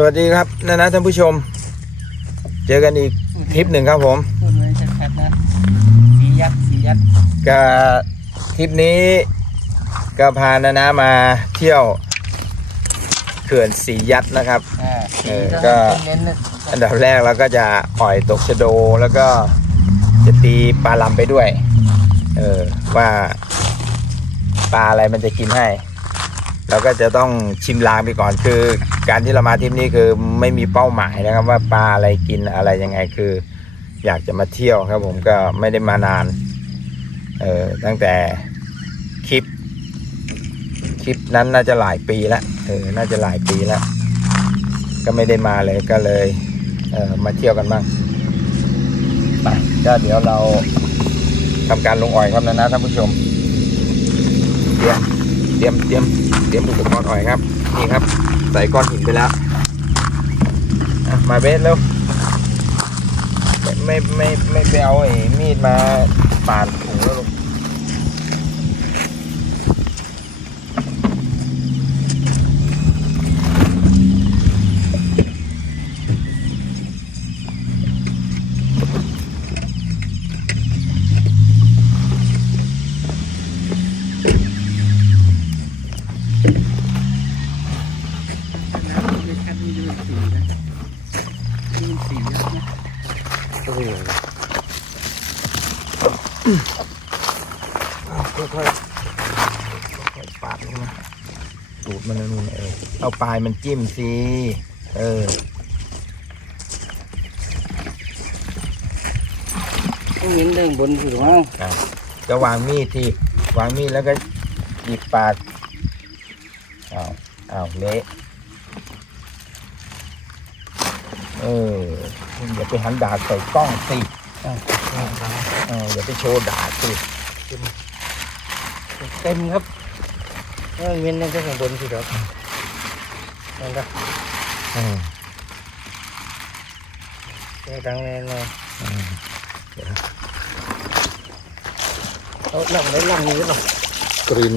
สวัสดีครับนะนะท่านผู้ชม เจอกันอีกทริปหนึ่งครับผมพูดไว้ชัดๆนะสียัดสียัดกับทริปนี้ก็พานานะมาเที่ยวเขื่อนสียัดนะครับ อ่าเอสีอแล้วก็เน้นๆนะอันดับแรกเราก็จะปล่อยตกชะโดแล้วก็จะตีปลาลำไปด้วย เออว่าปลาอะไรมันจะกินให้ เราก็จะต้องชิมลางไปก่อนคือ การที่เรามาทริปนี้คือไม่มีเป้าหมายนะครับ ว่าปลาอะไรกินอะไรยังไงคือ อยากจะมาเที่ยวครับ ผมก็ไม่ได้มานานเออตั้งแต่คลิปคลิปนั้นน่าจะหลายปีแล้วเออน่าจะหลายปีแล้วก็ไม่ได้มาเลยก็เลยเออมาเที่ยวกันบ้างไปก็เดี๋ยวเราทำการลงอ่อยครับนะนะท่านผู้ชมเตรียม เตรียมเตรียมเตรียมอุปกรณ์อ่อยครับนี่ครับ ใส่ก้อนหินไปแล้วมาเบสเร็วไม่ไม่ไม่ไม่ไปเอาไอ้มีดมาปาดถุงแล้วลูก สีนะนี่มันสียัดนะโอ้โหค่อยๆค่อยๆปาดลงมาดูดมันนะนู่นเออเอาปลายมันจิ้มสิเออต้องเน้นเรื่องบนสิหรือมั้งก็วางมีดทีวางมีดแล้วก็หยิบปากอ้าวอ้าวเละ เอออย่าไปหันดาบใส่กล้องสิอ่าเอออย่าไปโชว์ดาบสิเต็มครับเออเน้นเรื่องข้างบนสิครับนั่นก็อืมดังแน่นอนอืมเอาหลังได้หลังนี้หรอกลิ่น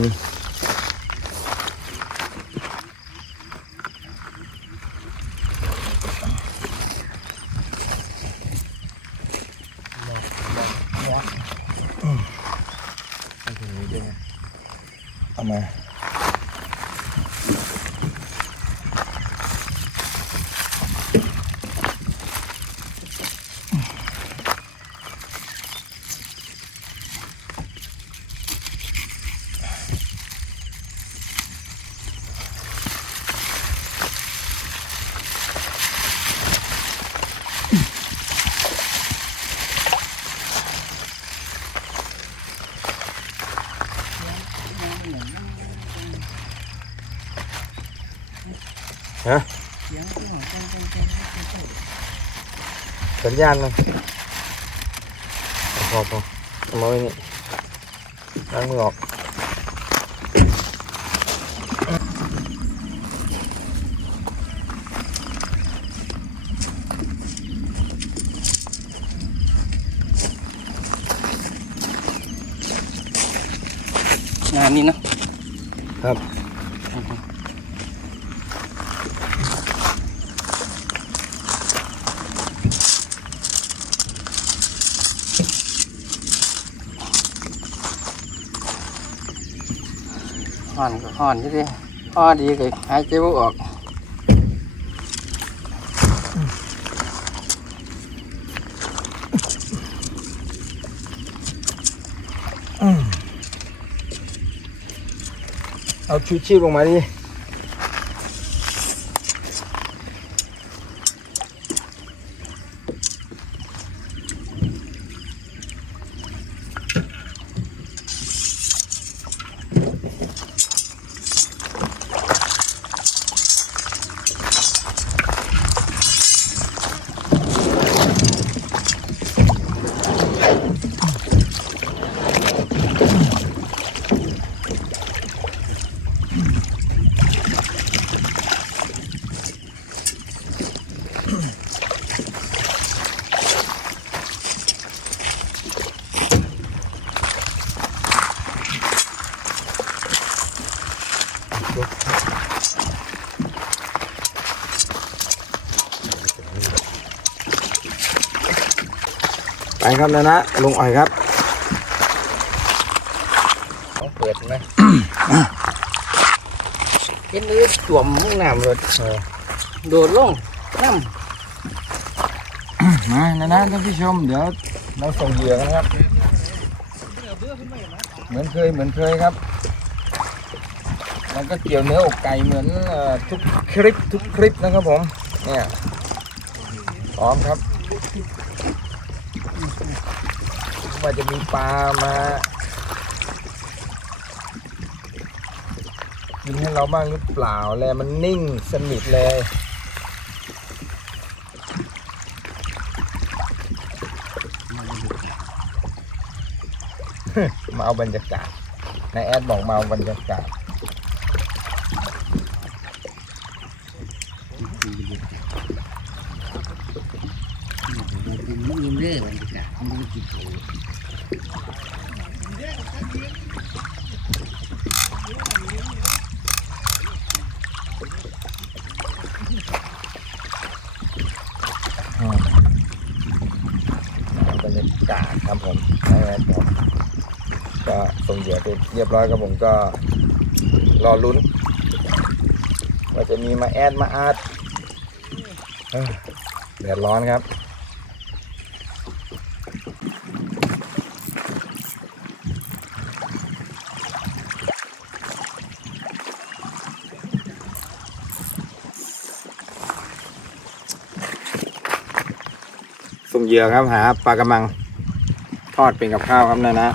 เอามา เสียงที่หัวใจใจใจใจ สัญญาณมันพอพอเอามาไว้นี่ล้างมือออกงานนี้นะครับ ห่อนก็ห่อนที่ดิห่อดีเลยหายใจไม่ออกเอาชูชีพลงมาดิ ครับนะนะลุงอ่อยครับต้องเปิดไหมเห็นเลยจวมมุ่งน้ำเลยเออโดดลงน้มานะนะท่านผู้ชมเดี๋ยวเราส่งเหยื่อกันครับ เหมือนเคยเหมือนเคยครับแล้วก็เกี่ยวเนื้ออกไก่เหมือนเอ่อทุกคลิปทุกคลิปนะครับผมเนี่ยพร้อมครับ ว่าจะมีปลามากินให้เราบ้างหรือเปล่าแลมันนิ่งสนิทเลยมาเอาบรรยากาศนายแอดบอกมาเอาบรรยากาศำกินมุ่งเรื่อยมันจะมันจะกินโผอืมเอา บรรยากาศครับผมนายแอดบอกก็ส่งเหยื่อไปเรียบร้อยครับผมก็รอลุ้นว่าจะมีมาแอดมาอาร์ตเอ้ยแดดร้อนครับ งเหยื่อครับหาปลากระมัง ทอดเป็นกับข้าวครับนะนะ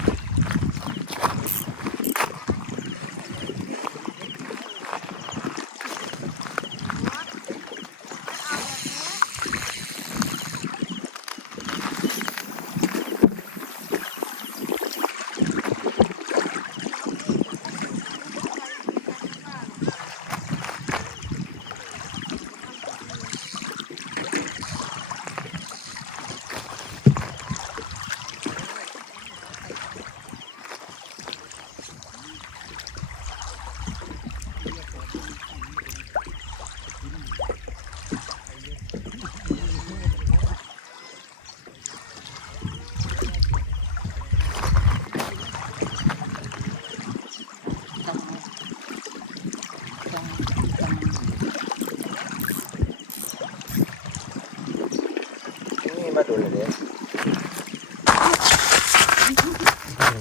มาดูเลยเด้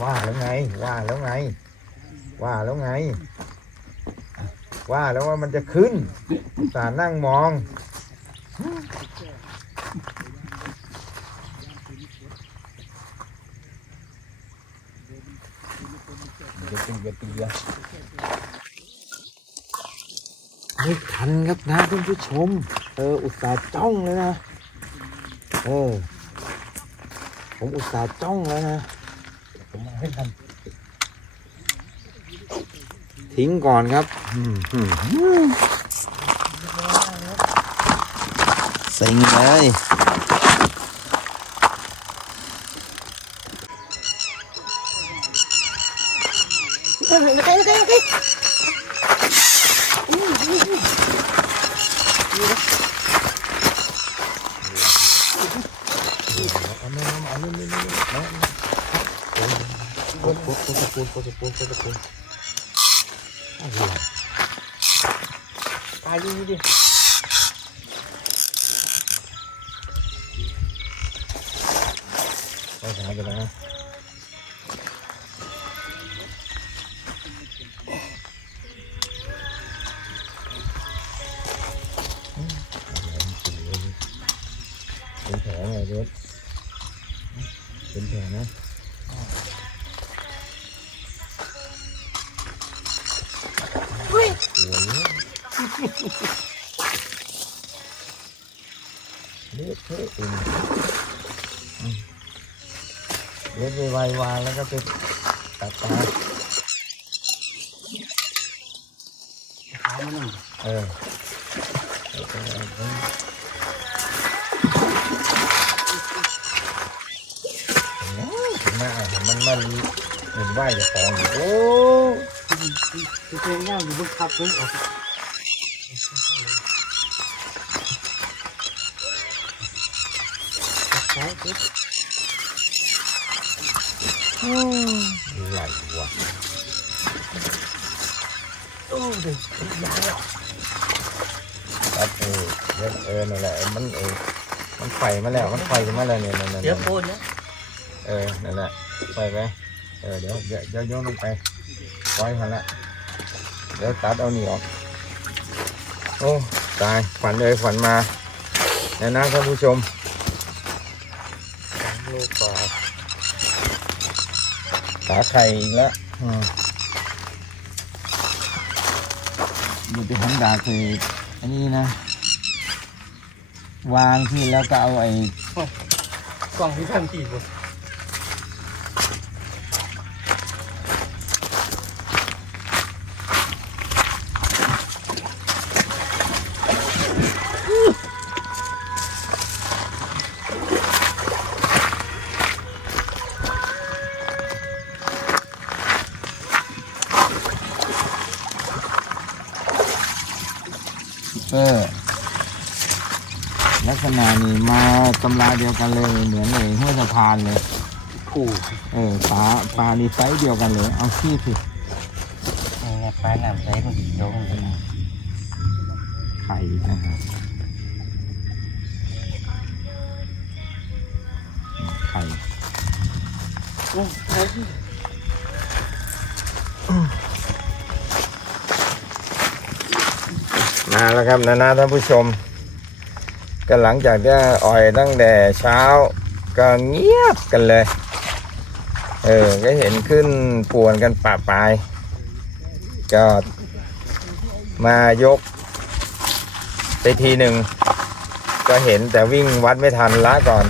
ว่าแล้วไง ว่าแล้วไง ว่าแล้วไง ว่าแล้วว่ามันจะขึ้นสารนั่งมองเดี๋ยวตีเดี๋ยวตีอะไม่ทันครับนะท่านผู้ชมเอออุตส่าห์จ้องเลยนะ เออผมอุตส่าห์จ้องแล้วนะ ผมมาให้ทันทิ้งก่อนครับเซ็งเลย รถเป็นแผลนะสวยเลือดเทอะอุ่นเลือดไปวายวาแล้วก็ไปตัดตาเออ มันมันมันหมือนไหวจะฟองอยู่โอ้คือเพลงย่างอยู่บนขับเลยออกใช่ปุ๊บไหลวะโอ้ดิยาวครับเออเออเออนั่นแหละมันเออมันไฟมาแล้วมันไฟมาแล้วเนี่ยนั่นนั่นเดี๋ยวโอนนะเออนั่นแหละ ไปไปเออเดี๋ยวเดี๋ยวเดี๋ยวโยนลงไปไว้มันละเดี๋ยวตัดเอานี่ออกโอ้ตายฝันเลยฝันมาเนี่ยนะท่านผู้ชมสามโลกว่าขาไข่อีกแล้วอืมอยู่ไปหันดาคืออันนี้นะ วางที่แล้วก็เอาไอ้กล่องที่พันกี่คน ลักษณะนี้มาตำราเดียวกันเลยเหมือนเลยห้วยสะพานเลยขู่เออปลาปลานี่ไซส์เดียวกันเลย เอาขี้สินี่ไงปลาหนามใช้มันโดงเลยนะไข่นะครับไข่มาแล้วครับนะนะท่านผู้ชม ก็หลังจากที่อ่อยตั้งแต่เช้า ก็เงียบกันเลย เออ ก็เห็นขึ้นป่วนกันป่าปลายก็มายก ไปทีหนึ่ง ก็เห็นแต่วิ่งวัดไม่ทันละก่อน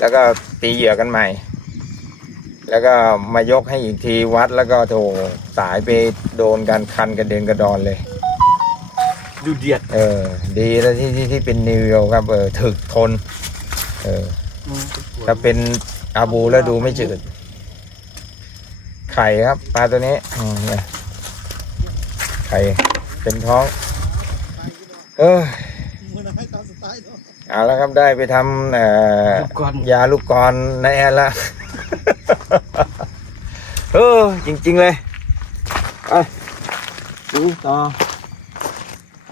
แล้วก็ตีเหยื่อกันใหม่ แล้วก็มายกให้อีกทีวัดแล้วก็โถสายไปโดนกันคันกระเด็นกระดอนเลย ดูเดียด เออ ดีแล้วที่ที่ที่เป็นนิวครับ เออถึกทน เออถ้าเป็นอาบูแล้วดูไม่จืด ไข่ครับ ปลาตัวนี้อืมเนี่ยไข่เต็มท้อง เออเอาแล้วครับได้ไปทำเอ่อลูกก้อนยาลูกกรในแอนละเออจริง ๆ เลย ไปดูต่อ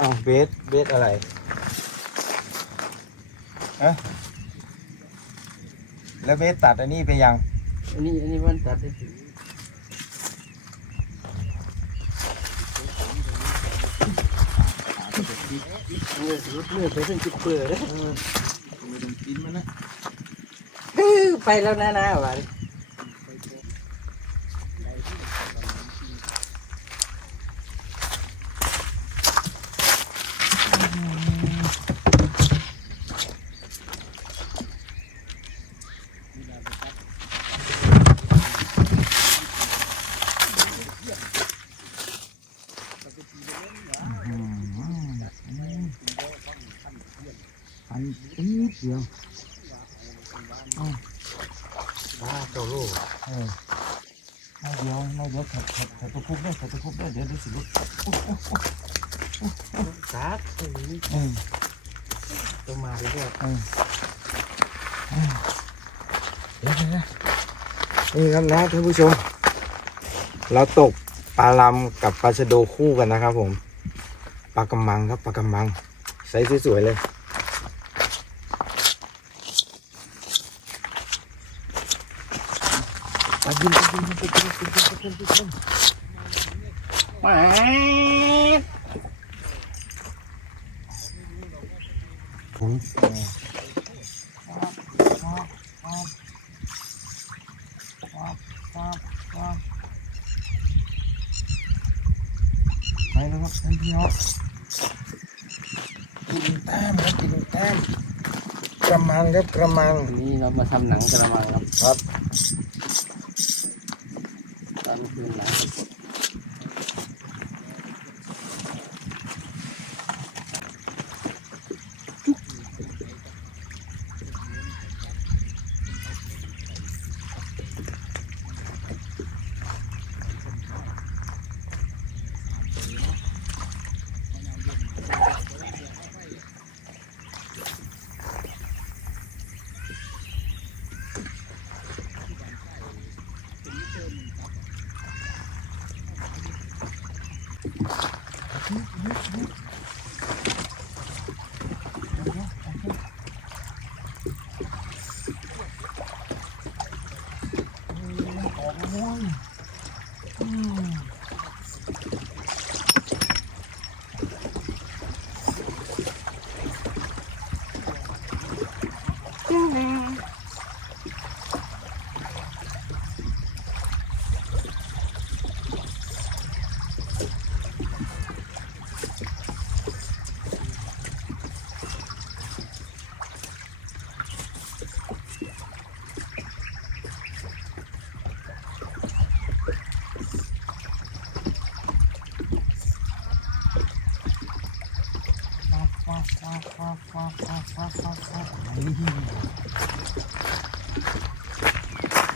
อ้าวเบสเบสอะไรฮะแล้วเบสตัดอันนี้ไปยัง อันนี้อันนี้มันตัดได้ถึงเมื่อสุดเมื่อไปเป็นจุดเปิดเลยไม่ต้องกินมันนะไปแล้วนะนะวะ อันนี้เดียว ว้าโตโล เออไม่เดี ยวไม่เดียวถัดถัดถัดตะคุบด้วยถัดตะคุบด้วยเดี๋ยวดูสิลูกซัดตรงนี้เออต้องมาเรื่อยเออเดี๋ยวเดี๋ยวเดี๋ยวนี่ครับนะท่านผู้ชม เราตกปลาลำกับปลาชะโดคู่กันนะครับผม ปลากำมังครับปลากำมังไซส์สวยๆเลย ปลายินปลายินปลายินปลายินปลายินปลายินมผมไปแล้วครับท่านพี่น้องกินแต้มครับกินแต้มกระมังครับกระมังนนี้เรามาทำหนังกระมังครับครับ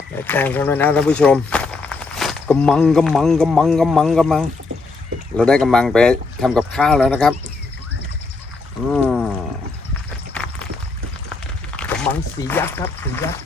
ได้แต้มครับนะท่านผู้ชมกำมังกำมังกำมังกำมังกำมัง เราได้กำมังไปทำกับข้าวแล้วนะครับ อืมกำมังสียักษ์ครับสียักษ์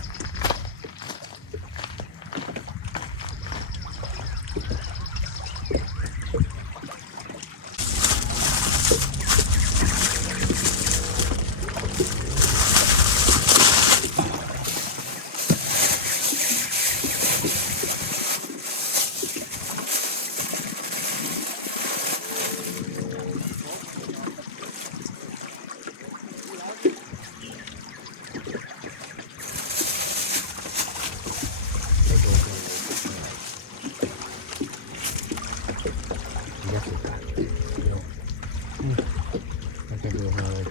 มันจะดูเลย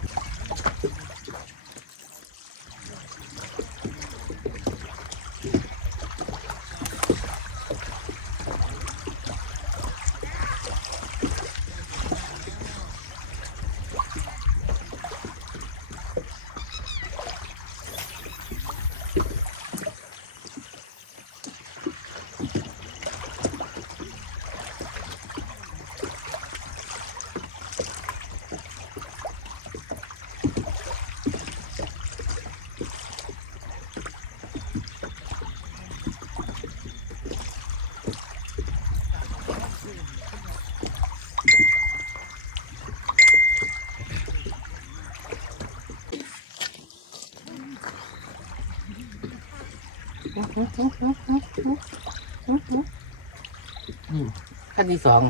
ขั้นที่สอง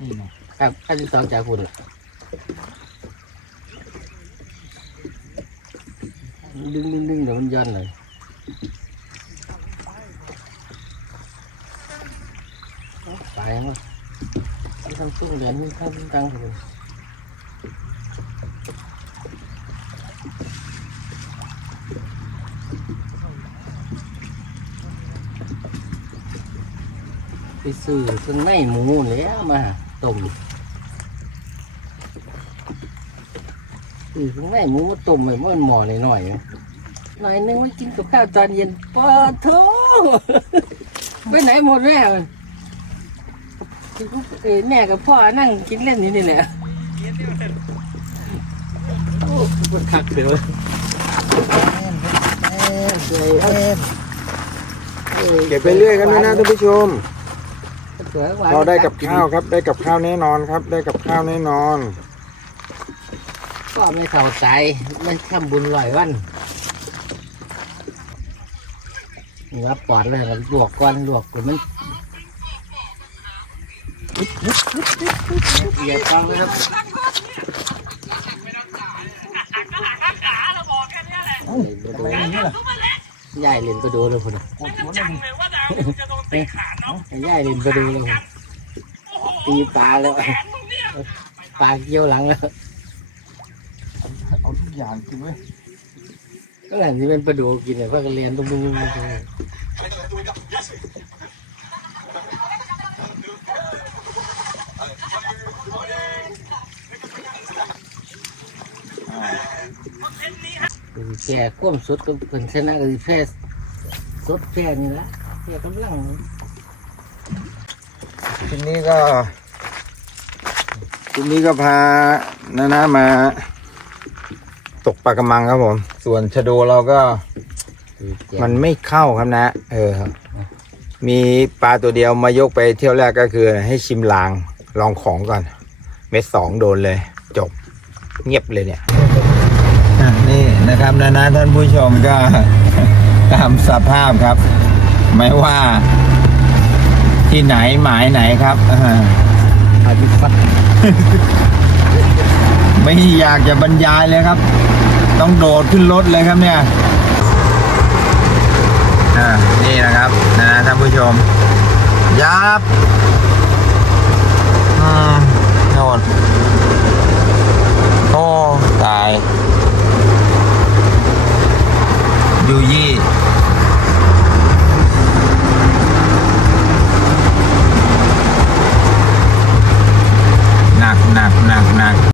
นี่นะครับขั้นที่สองจากคุณดึงดึงดึงเดี๋ยวมันย้อนเลยตายมั้งทำตุ้งเดือนนี่ทำตั้งคุณ ไปซื้อเครื่องในหมูแล้วมาต้มซื้อเครื่องในหมูมาต้มไว้เมื่อหมอหน่อยหน่อยหน่อยนึงไว้กินกับข้าวตอนเย็นปะโถไปไหนหมดแม่เอ้แม่กับพ่อนั่งกินเล่นอยู่นี่แหละโอ้มันคักเดี๋ยวเก็บไปเรื่อยครับนะท่านผู้ชม สวยหวานเราได้กับข้าวครับ ได้กับข้าวแน่นอนครับ ได้กับข้าวแน่นอน ก็ไม่เข้าใจไม่ทำบุญลอยวันนี่ว่าปอดเลยครับลวกก่อนลวกก่อนมันเอียดต้องเลยครับยา ยเล่นไปดูเลยคุณยายเล่นไปดูเลยคุณตีปลาแล้วปลาเกี่ยวหลังแล้วเอาทุกอย่างกินไว้ก็หลังที่เป็นปลาดูกินเนี่ยพากันเรียนตรงนู้น แก่ก้มสุดก็เป็นชนะก็คือแพ้สดแพ้นี่ละแก่กำลังทีนี้ก็ทีนี้ก็พานานามา ตกปลากระมังครับผม ส่วนชะโดเราก็ มันไม่เข้าครับนะ เออครับ มีปลาตัวเดียวมายกไปเที่ยวแรกก็คือ ให้ชิมลางลองของก่อนไม็ดสองโดนเลย จบเงียบเลยเนี่ยอะ นะครับนะนะท่านผู้ชมก็ตามสภาพครับ ไม่ว่าที่ไหนหมายไหนครับอายุฟัดไม่อยากจะบรรยายเลยครับ ต้องโดดขึ้นรถเลยครับเนี่ยนี่นะครับนะท่านผู้ชม ยับอืมโนดโอ้ตาย ยูยี่หนักหนักหนักหนัก